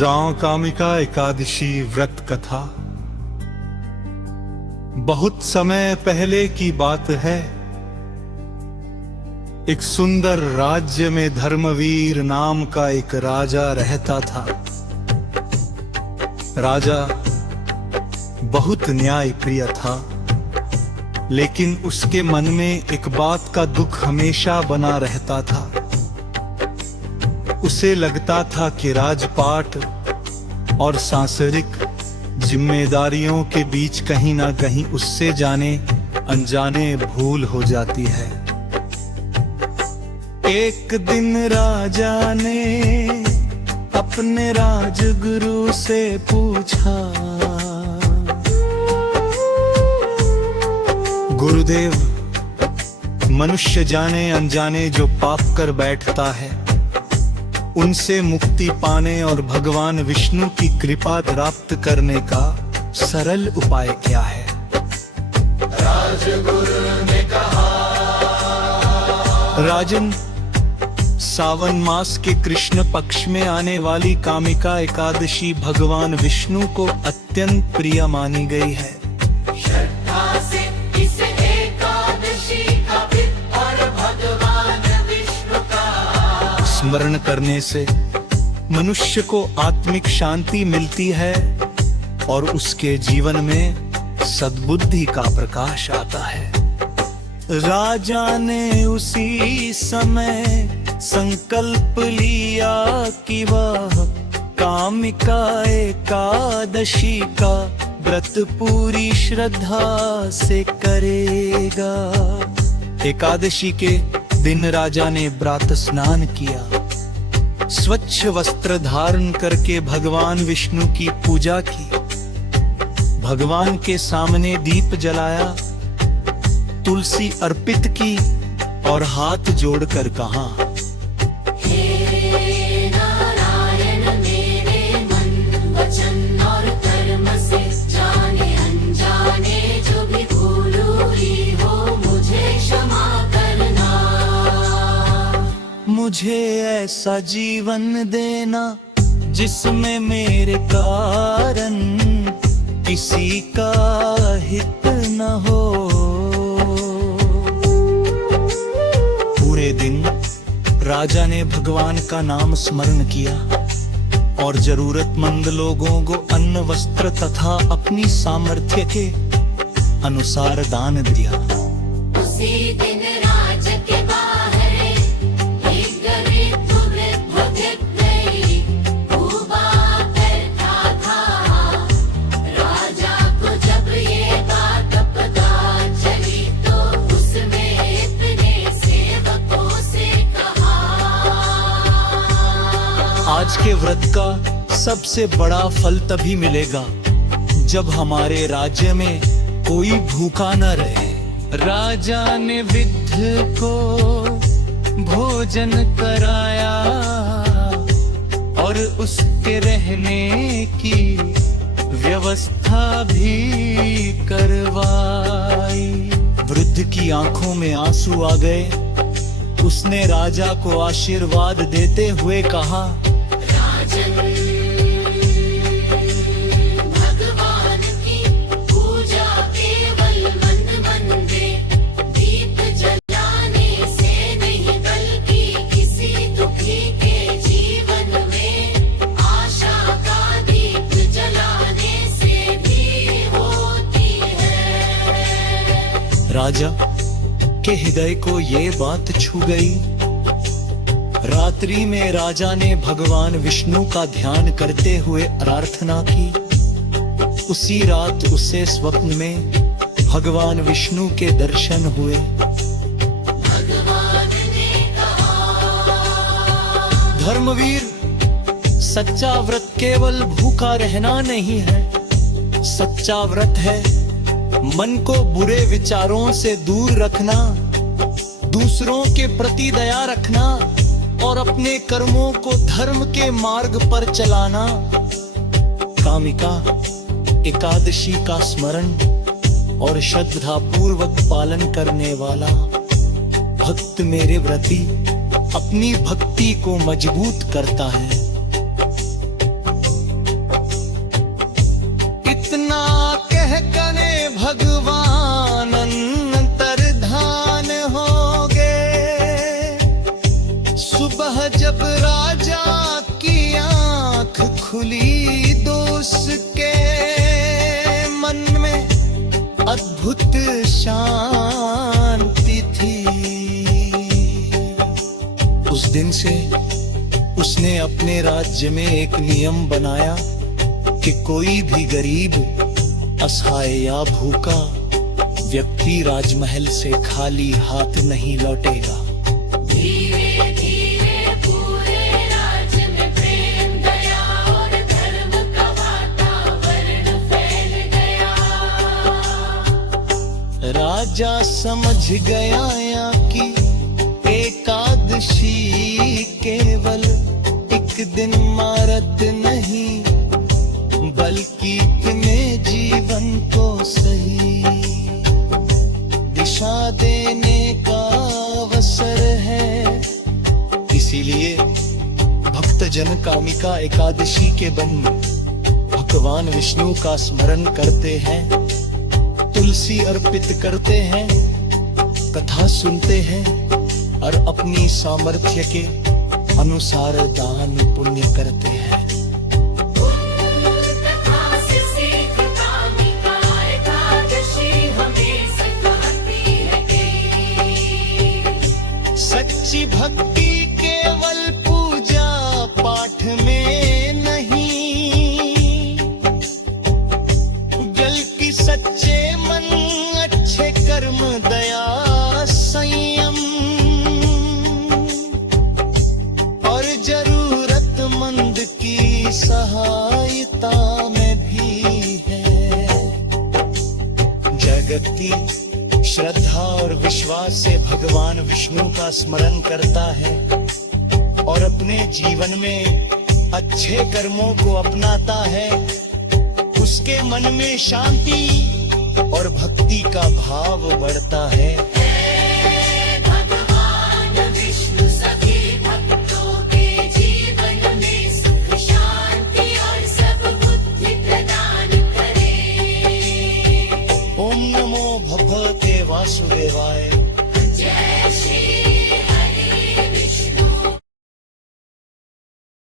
राम कामिका एकादशी व्रत कथा। बहुत समय पहले की बात है। एक सुंदर राज्य में धर्मवीर नाम का एक राजा रहता था। राजा बहुत न्यायप्रिय था, लेकिन उसके मन में एक बात का दुख हमेशा बना रहता था। उसे लगता था कि राजपाट और सांसारिक जिम्मेदारियों के बीच कहीं ना कहीं उससे जाने अनजाने भूल हो जाती है। एक दिन राजा ने अपने राजगुरु से पूछा, गुरुदेव, मनुष्य जाने अनजाने जो पाप कर बैठता है, उनसे मुक्ति पाने और भगवान विष्णु की कृपा प्राप्त करने का सरल उपाय क्या है? राजगुरु ने कहा, राजन, सावन मास के कृष्ण पक्ष में आने वाली कामिका एकादशी भगवान विष्णु को अत्यंत प्रिय मानी गई है। श्रद्धा से इस एकादशी का व्रत और भगवान विष्णु का स्मरण करने से मनुष्य को आत्मिक शांति मिलती है और उसके जीवन में सद्बुद्धि का प्रकाश आता है। राजा ने उसी समय संकल्प लिया कि वह कामिका एकादशी का व्रत पूरी श्रद्धा से करेगा। एकादशी के दिन राजा ने प्रातः स्नान किया, स्वच्छ वस्त्र धारण करके भगवान विष्णु की पूजा की, भगवान के सामने दीप जलाया, तुलसी अर्पित की और हाथ जोड़कर कहा, हे नारायण, मेरे मन वचन और कर्म से जाने अनजाने जो भी भूल हुई हो मुझे क्षमा करना। मुझे ऐसा जीवन देना जिसमें मेरे कारण किसी का हित न हो। पूरे दिन राजा ने भगवान का नाम स्मरण किया और जरूरतमंद लोगों को अन्न, वस्त्र तथा अपनी सामर्थ्य के अनुसार दान दिया। उसी दिन राज के बाहर एक गरीब वृद्ध दिख गई, भूबा करता था। राजा को जब ये बात पता चली तो उसने अपने सेवकों से कहा, आज के व्रत का सबसे बड़ा फल तभी मिलेगा जब हमारे राज्य में कोई भूखा न रहे। राजा ने वृद्ध को भोजन कराया और उसके रहने की व्यवस्था भी करवाई। वृद्ध की आंखों में आंसू आ गए। उसने राजा को आशीर्वाद देते हुए कहा, राजन, भगवान की पूजा केवल मन मन में दीप जलाने से नहीं बल्कि किसी दुखी के जीवन में आशा का दीप जलाने से भी होती है। राजा के हृदय को ये बात छू गई। रात्रि में राजा ने भगवान विष्णु का ध्यान करते हुए प्रार्थना की। उसी रात उसे स्वप्न में भगवान विष्णु के दर्शन हुए। भगवान ने कहा, धर्मवीर, सच्चा व्रत केवल भूखा रहना नहीं है, सच्चा व्रत है मन को बुरे विचारों से दूर रखना, दूसरों के प्रति दया रखना और अपने कर्मों को धर्म के मार्ग पर चलाना। कामिका एकादशी का स्मरण और श्रद्धा पूर्वक पालन करने वाला भक्त मेरे प्रति अपनी भक्ति को मजबूत करता है। सुबह जब राजा की आंख खुली दोस्त के मन में अद्भुत शांति थी। उस दिन से उसने अपने राज्य में एक नियम बनाया कि कोई भी गरीब, असहाय या भूखा व्यक्ति राजमहल से खाली हाथ नहीं लौटेगा। धीरे धीरे पूरे राज्य में प्रेम, दया और धर्म का वातावरण फैल गया। राजा समझ गया कि एकादशी केवल एक दिन मारत नहीं, बल्कि इतने जीवन को सही दिशा देने का अवसर है। इसीलिए भक्तजन कामिका एकादशी के दिन भगवान विष्णु का स्मरण करते हैं, तुलसी अर्पित करते हैं, कथा सुनते हैं और अपनी सामर्थ्य के अनुसार दान पुण्य करते हैं। कथा से सीख कामिका एकादशी हमें सिखाती है कि सच्ची भक्ति केवल पूजा पाठ में नहीं, बल्कि सच्चे मन, अच्छे कर्म, दया, संयम और जरूरतमंद की सहायता में भी है। जगत की श्रद्धा और विश्वास से भगवान विष्णु का स्मरण करता है और अपने जीवन में अच्छे कर्मों को अपनाता है, उसके मन में शांति और भक्ति का भाव बढ़ता है।